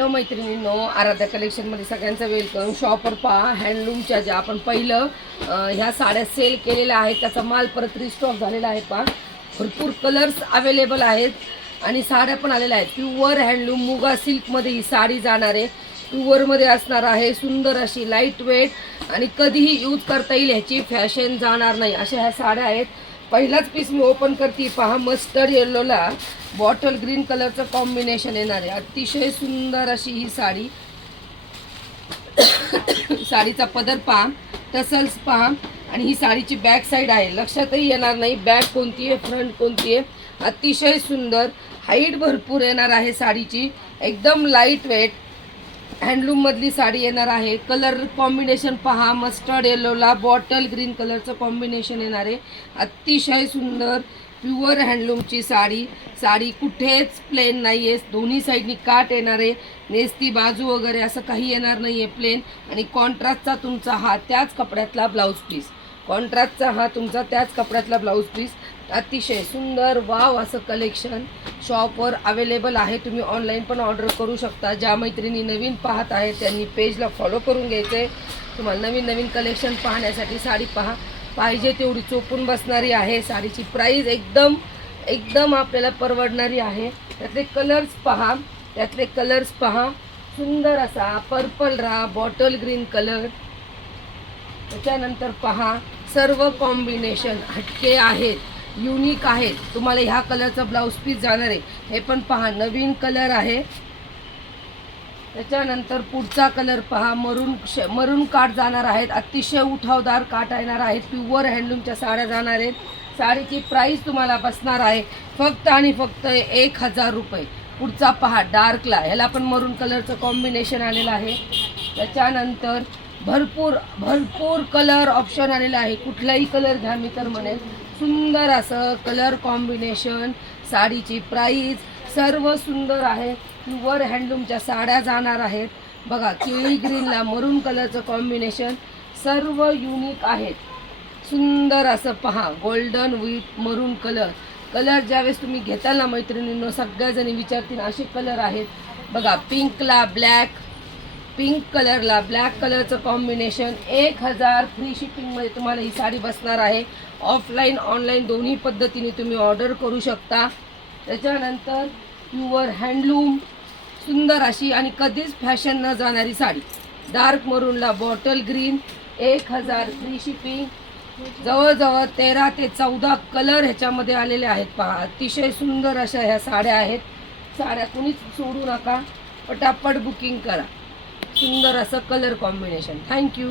Hello मैत्रिणींनो, आराध्या कलेक्शनमध्ये सगळ्यांचं welcome. Shopper पहा, हँडलूमच्या ज्या आपण पहिलं ह्या साड्या सेल केलेल्या आहेत त्याचा माल परत रिस्टॉक झालेला आहे. पहा, भरपूर कलर्स अवेलेबल आहेत आणि साड्या पण आलेल्या आहेत. प्युअर हँडलूम मुगा सिल्कमध्ये ही साडी जाणार आहे. प्युअरमध्ये असणार आहे. सुंदर अशी लाईट वेट आणि कधीही यूज करता येईल, ह्याची फॅशन जाणार नाही अशा ह्या साड्या आहेत. पहिलाच पीस मी ओपन करते. पहा, मस्टर्ड येल्लोला बॉटल ग्रीन कलरचं कॉम्बिनेशन येणार आहे. अतिशय सुंदर अशी ही साडी. साडीचा पदर पहा, टसल्स पहा आणि ही साडीची बॅक साईड आहे. लक्षातही येणार नाही बॅक कोणती आहे, फ्रंट कोणती आहे. अतिशय सुंदर, हाईट भरपूर येणार आहे साडीची. एकदम लाईट वेट हँडलूम मधली साडी येणार आहे. कलर कॉम्बिनेशन पहा, मस्टर्ड येलोला बॉटल ग्रीन कलरचं कॉम्बिनेशन येणार आहे. अतिशय सुंदर प्युअर हँडलूमची साडी. साडी कुठेच प्लेन नाही आहे. दोन्ही साईडनी काट येणार आहे. नेसती बाजू वगैरे असं काही येणार नाही आहे, प्लेन. आणि कॉन्ट्रास्टचा तुमचा हा त्याच कपड्यातला ब्लाऊज पीस. कॉन्ट्रास्टचा हा तुमचा त्याच कपड्यातला ब्लाऊज पीस. अतिशय सुंदर वाव असं कलेक्शन शॉपवर अवेलेबल आहे. तुम्ही ऑनलाईन पण ऑर्डर करू शकता. ज्या मैत्रिणी नवीन पाहत आहेत त्यांनी पेजला फॉलो करून घ्यायचं आहे. तुम्हाला नवीन नवीन कलेक्शन पाहण्यासाठी साडी पहा, पाहिजे तेवढी चोपून बसणारी आहे. साडीची प्राईस एकदम आपल्याला परवडणारी आहे. त्यातले कलर्स पहा, सुंदर असा पर्पल बॉटल ग्रीन कलर. त्याच्यानंतर पहा, सर्व कॉम्बिनेशन हटके आहेत, युनिक आहेत. तुम्हाला ह्या कलरचा ब्लाऊज पीस जाणार आहे. हे पण पहा, नवीन कलर आहे. त्याच्यानंतर पुढचा कलर पहा, मरून काठ जाणार आहेत. अतिशय उठावदार काठ येणार आहेत. प्युअर हँडलूमच्या साड्या जाणार आहेत. साडीची प्राईस तुम्हाला बसणार आहे फक्त आणि फक्त 1000 रुपये. पुढचा पहा, डार्कला, ह्याला पण मरून कलरचं कॉम्बिनेशन आलेलं आहे. त्याच्यानंतर भरपूर कलर ऑप्शन आलेलं आहे. कुठलाही कलर घ्या मी तर म्हणेल. सुंदर असं कलर कॉम्बिनेशन. साडीची प्राईस सर्व सुंदर आहे. प्युअर हँडलूमच्या साड्या जाणार आहेत. बघा, केळी ग्रीनला मरून कलरचं कॉम्बिनेशन. सर्व युनिक आहेत. सुंदर असं पहा, गोल्डन विथ मरून कलर ज्यावेळेस तुम्ही घेताल ना मैत्रिणींनो, सगळ्याजणी विचारतील असे कलर आहेत. बघा, पिंक कलरला ब्लॅक कलरचं कॉम्बिनेशन. 1000 फ्री शिपिंगमध्ये तुम्हाला ही साडी बसणार आहे. ऑफलाईन ऑनलाईन दोन्ही पद्धतीने तुम्ही ऑर्डर करू शकता. त्याच्यानंतर प्युअर हँडलूम सुंदर अशी आणि कधीच फॅशन न जाणारी साडी. डार्क मरूनला बॉटल ग्रीन, 1000 फ्री शिपिंग. जवळजवळ 13 ते 14 कलर ह्याच्यामध्ये आलेले आहेत. पहा, अतिशय सुंदर अशा ह्या साड्या आहेत. साड्या कुणीच सोडू नका, पटापट बुकिंग करा. सुंदर असं कलर कॉम्बिनेशन. थँक्यू.